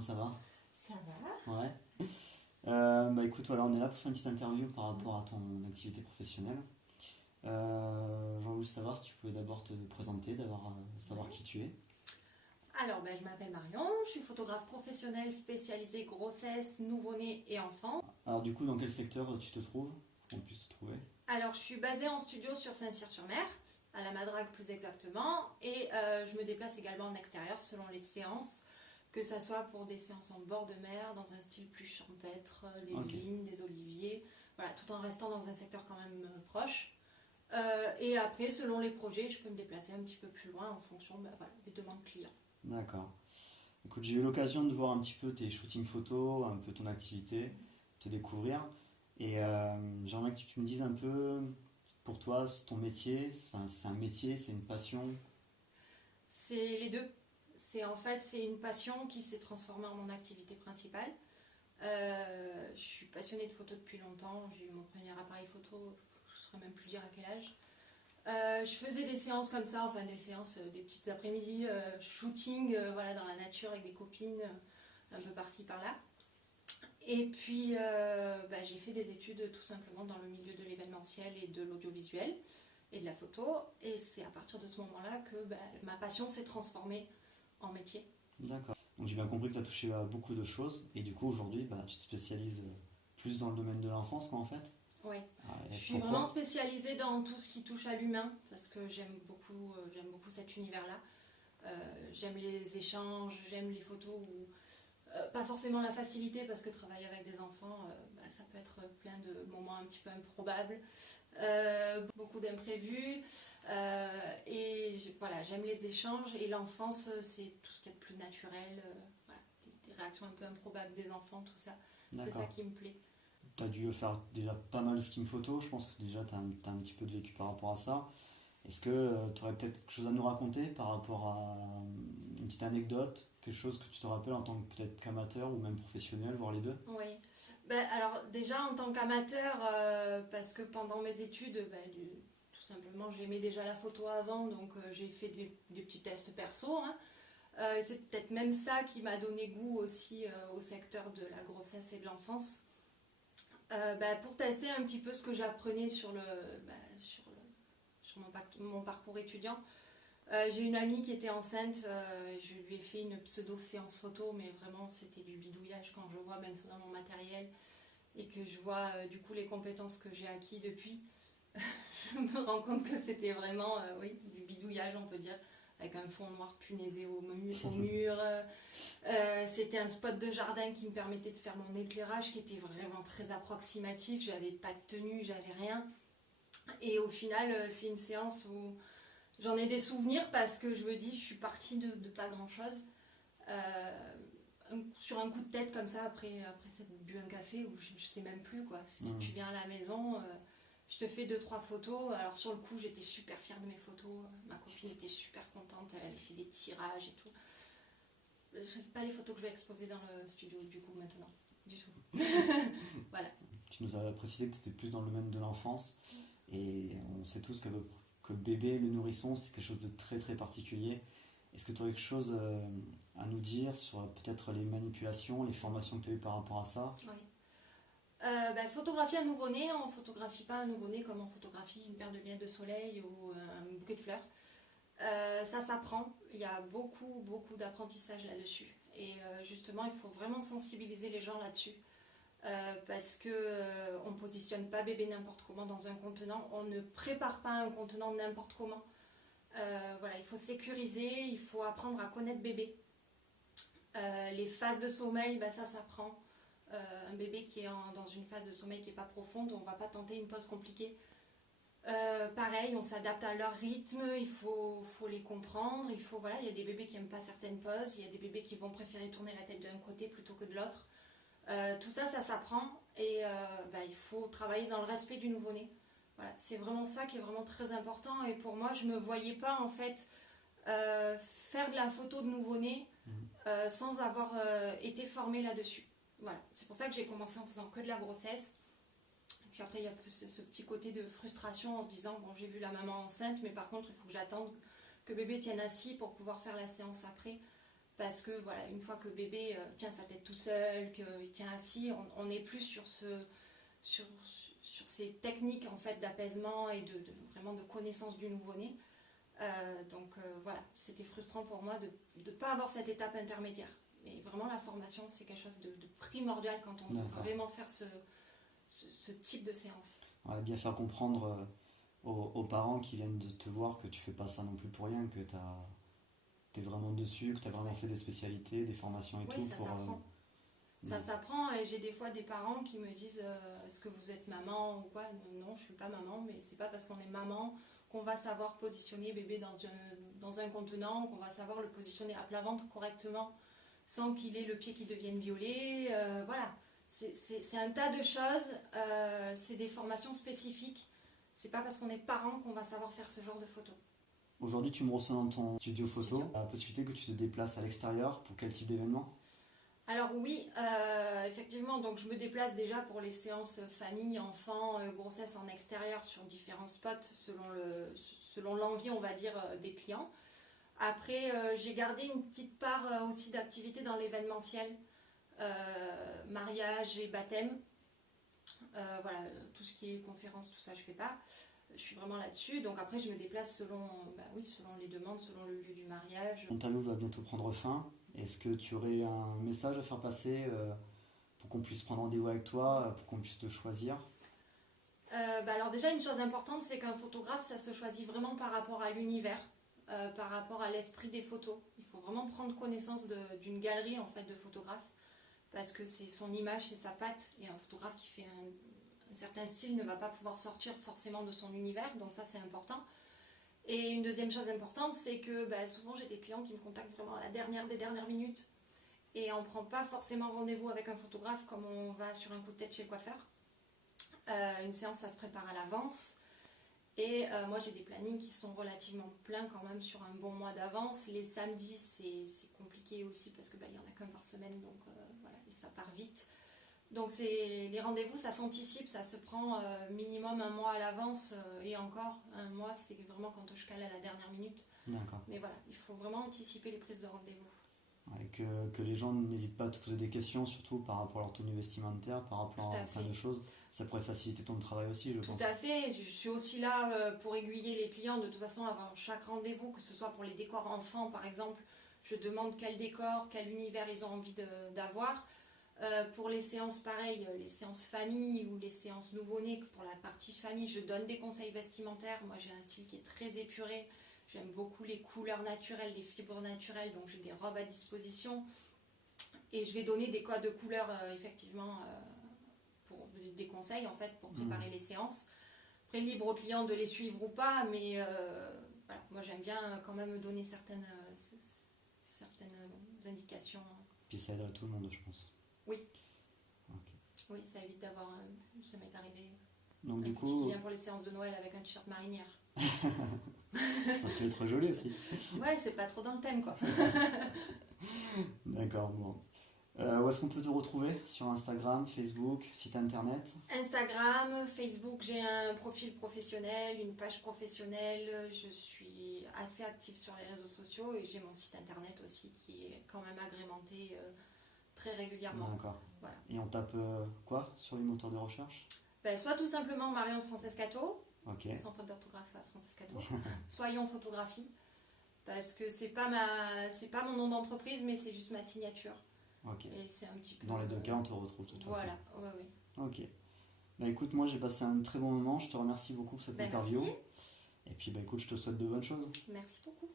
comment ça va? Ça va? Ouais. Écoute, voilà, on est là pour faire une petite interview par rapport à ton activité professionnelle. J'aurais voulu savoir si tu pouvais d'abord te présenter, savoir qui tu es. Alors, je m'appelle Marion, je suis photographe professionnelle spécialisée grossesse, nouveau-né et enfant. Alors du coup, dans quel secteur tu te trouves? Qu'on puisse te trouver. Alors, je suis basée en studio sur Saint-Cyr-sur-Mer, à la Madrague plus exactement, et je me déplace également en extérieur selon les séances, que ça soit pour des séances en bord de mer, dans un style plus champêtre, les Ok. vignes, des oliviers, voilà, tout en restant dans un secteur quand même proche. Et après, selon les projets, je peux me déplacer un petit peu plus loin en fonction voilà, des demandes clients. D'accord. Écoute, j'ai eu l'occasion de voir un petit peu tes shootings photos, un peu ton activité, te découvrir. Et j'aimerais que tu me dises un peu, pour toi, c'est ton métier, c'est un métier, c'est une passion. C'est les deux. C'est une passion qui s'est transformée en mon activité principale. Je suis passionnée de photos depuis longtemps. J'ai eu mon premier appareil photo, je ne saurais même plus dire à quel âge. Je faisais des séances comme ça, enfin des séances, des petites après-midi, shooting voilà, dans la nature avec des copines, un peu par-ci par-là. Et puis j'ai fait des études tout simplement dans le milieu de l'événementiel et de l'audiovisuel et de la photo. Et c'est à partir de ce moment-là que ma passion s'est transformée en métier. D'accord. Donc j'ai bien compris que tu as touché à beaucoup de choses. Et du coup, aujourd'hui, tu te spécialises plus dans le domaine de l'enfance, quoi, en fait. Oui, Et je suis pourquoi? vraiment spécialisée dans tout ce qui touche à l'humain parce que j'aime beaucoup cet univers-là. J'aime les échanges, j'aime les photos où pas forcément la facilité parce que travailler avec des enfants, ça peut être plein de moments un petit peu improbables, beaucoup d'imprévus. Voilà, j'aime les échanges et l'enfance, c'est tout ce qui est de plus naturel, voilà, des réactions un peu improbables des enfants, tout ça. C'est ça D'accord. qui me plaît. Tu as dû faire déjà pas mal de shooting photo. Je pense que déjà tu as, un petit peu de vécu par rapport à ça. Est-ce que tu aurais peut-être quelque chose à nous raconter par rapport à une petite anecdote, quelque chose que tu te rappelles en tant que peut-être qu'amateur ou même professionnel, voire les deux? Oui. Alors déjà en tant qu'amateur, parce que pendant mes études, tout simplement j'aimais déjà la photo avant, donc j'ai fait des petits tests perso, hein. C'est peut-être même ça qui m'a donné goût aussi au secteur de la grossesse et de l'enfance. Pour tester un petit peu ce que j'apprenais sur mon parcours étudiant. J'ai une amie qui était enceinte, je lui ai fait une pseudo-séance photo, mais vraiment c'était du bidouillage quand je vois maintenant mon matériel et que je vois du coup les compétences que j'ai acquis depuis. Je me rends compte que c'était vraiment oui, du bidouillage, on peut dire, avec un fond noir punaisé au mur. C'était un spot de jardin qui me permettait de faire mon éclairage qui était vraiment très approximatif, j'avais pas de tenue, j'avais rien. Et au final, c'est une séance où j'en ai des souvenirs parce que je me dis, je suis partie de pas grand chose. Sur un coup de tête comme ça, après s'être bu un café, ou je sais même plus quoi. C'était, tu viens à la maison, je te fais 2-3 photos. Alors sur le coup, j'étais super fière de mes photos. Ma copine était super contente, elle avait fait des tirages et tout. C'est pas les photos que je vais exposer dans le studio du coup maintenant, du tout. Voilà. Tu nous as précisé que tu étais plus dans le domaine de l'enfance. Et on sait tous que le bébé, le nourrisson, c'est quelque chose de très très particulier. Est-ce que tu aurais quelque chose à nous dire sur peut-être les manipulations, les formations que tu as eues par rapport à ça? Oui. Photographier un nouveau-né, on ne photographie pas un nouveau-né comme on photographie une paire de lunettes de soleil ou un bouquet de fleurs. Ça s'apprend, il y a beaucoup beaucoup d'apprentissage là-dessus. Et justement, il faut vraiment sensibiliser les gens là-dessus. Parce que on ne positionne pas bébé n'importe comment dans un contenant, on ne prépare pas un contenant n'importe comment. Voilà, il faut sécuriser, il faut apprendre à connaître bébé. Les phases de sommeil, ça s'apprend. Un bébé qui est dans une phase de sommeil qui n'est pas profonde, on ne va pas tenter une pause compliquée. Pareil, on s'adapte à leur rythme, il faut les comprendre. Voilà, il y a des bébés qui n'aiment pas certaines poses, il y a des bébés qui vont préférer tourner la tête d'un côté plutôt que de l'autre. Tout ça, ça s'apprend et il faut travailler dans le respect du nouveau-né. Voilà, c'est vraiment ça qui est vraiment très important. Et pour moi, je ne me voyais pas en fait faire de la photo de nouveau-né sans avoir été formée là-dessus. Voilà, c'est pour ça que j'ai commencé en faisant que de la grossesse. Et puis après, il y a ce petit côté de frustration en se disant, bon, j'ai vu la maman enceinte, mais par contre, il faut que j'attende que bébé tienne assis pour pouvoir faire la séance après. Parce que voilà, une fois que bébé tient sa tête tout seul, qu'il tient assis, on n'est plus sur ces techniques en fait d'apaisement et vraiment de connaissance du nouveau-né. Donc voilà, c'était frustrant pour moi de ne pas avoir cette étape intermédiaire. Mais vraiment la formation c'est quelque chose de primordial quand on veut vraiment faire ce type de séance. Ouais, bien faire comprendre aux parents qui viennent de te voir que tu fais pas ça non plus pour rien, que t'es vraiment dessus, que tu as vraiment fait des spécialités, des formations et oui, tout. Ça s'apprend. Ça s'apprend et j'ai des fois des parents qui me disent est-ce que vous êtes maman ou quoi? Non, je suis pas maman, mais c'est pas parce qu'on est maman qu'on va savoir positionner bébé dans un contenant, qu'on va savoir le positionner à plat ventre correctement sans qu'il ait le pied qui devienne violet. Voilà, c'est un tas de choses, c'est des formations spécifiques. C'est pas parce qu'on est parent qu'on va savoir faire ce genre de photos. Aujourd'hui, tu me reçois dans ton studio photo. La possibilité que tu te déplaces à l'extérieur pour quel type d'événement? Alors oui, effectivement, donc je me déplace déjà pour les séances famille, enfants, grossesse en extérieur sur différents spots selon l'envie, on va dire, des clients. Après, j'ai gardé une petite part aussi d'activité dans l'événementiel, mariage et baptême. Voilà, tout ce qui est conférence, tout ça, je fais pas. Je suis vraiment là-dessus. Donc après, je me déplace selon les demandes, selon le lieu du mariage. L'interview va bientôt prendre fin. Est-ce que tu aurais un message à faire passer pour qu'on puisse prendre rendez-vous avec toi, pour qu'on puisse te choisir? Alors déjà, une chose importante, c'est qu'un photographe, ça se choisit vraiment par rapport à l'univers, par rapport à l'esprit des photos. Il faut vraiment prendre connaissance d'une galerie en fait de photographes, parce que c'est son image, c'est sa patte, et un photographe qui fait un certain style ne va pas pouvoir sortir forcément de son univers, donc ça c'est important. Et une deuxième chose importante, c'est que souvent j'ai des clients qui me contactent vraiment à la dernière des dernières minutes, et on ne prend pas forcément rendez-vous avec un photographe comme on va sur un coup de tête chez le coiffeur. Une séance, ça se prépare à l'avance. Et moi, j'ai des plannings qui sont relativement pleins quand même sur un bon mois d'avance. Les samedis, c'est compliqué aussi parce qu'il n'y en a qu'un par semaine, donc voilà, et ça part vite. Donc les rendez-vous, ça s'anticipe, ça se prend minimum un mois à l'avance, et encore, un mois, c'est vraiment quand je cale à la dernière minute. D'accord. Mais voilà, il faut vraiment anticiper les prises de rendez-vous. Ouais, que les gens n'hésitent pas à te poser des questions, surtout par rapport à leur tenue vestimentaire, par rapport à plein de choses. Ça pourrait faciliter ton travail aussi, je pense. Tout à fait. Je suis aussi là pour aiguiller les clients. De toute façon, avant chaque rendez-vous, que ce soit pour les décors enfants, par exemple, je demande quel décor, quel univers ils ont envie d'avoir. Pour les séances, pareil, les séances famille ou les séances nouveau-nés, pour la partie famille, je donne des conseils vestimentaires. Moi, j'ai un style qui est très épuré. J'aime beaucoup les couleurs naturelles, les fibres naturelles, donc j'ai des robes à disposition. Et je vais donner des codes de couleurs, effectivement, pour des conseils, en fait, pour préparer les séances. Après, libre au client de les suivre ou pas, mais voilà, moi j'aime bien quand même donner certaines indications. Puis ça aiderait tout le monde, je pense. Oui. Okay. Oui, ça évite d'avoir, ça m'est arrivé, donc, du coup, qui vient pour les séances de Noël avec un t-shirt marinière. Ça peut être joli aussi. Ouais, c'est pas trop dans le thème, quoi. D'accord, bon. Où est-ce qu'on peut te retrouver? Sur Instagram, Facebook, site internet? Instagram, Facebook, j'ai un profil professionnel, une page professionnelle. Je suis assez active sur les réseaux sociaux et j'ai mon site internet aussi qui est quand même agrémenté très régulièrement. D'accord. Voilà. Et on tape quoi sur les moteurs de recherche? Soit tout simplement Marion Francescato, okay. Sans faute d'orthographe à Francescato, Soyons photographie, parce que c'est pas mon nom d'entreprise, mais c'est juste ma signature. Ok. Et c'est un petit peu. Dans les deux cas, on te retrouve de toute façon. Voilà, oui. Ok. Bah écoute, moi j'ai passé un très bon moment. Je te remercie beaucoup pour cette interview. Merci. Et puis bah écoute, je te souhaite de bonnes choses. Merci beaucoup.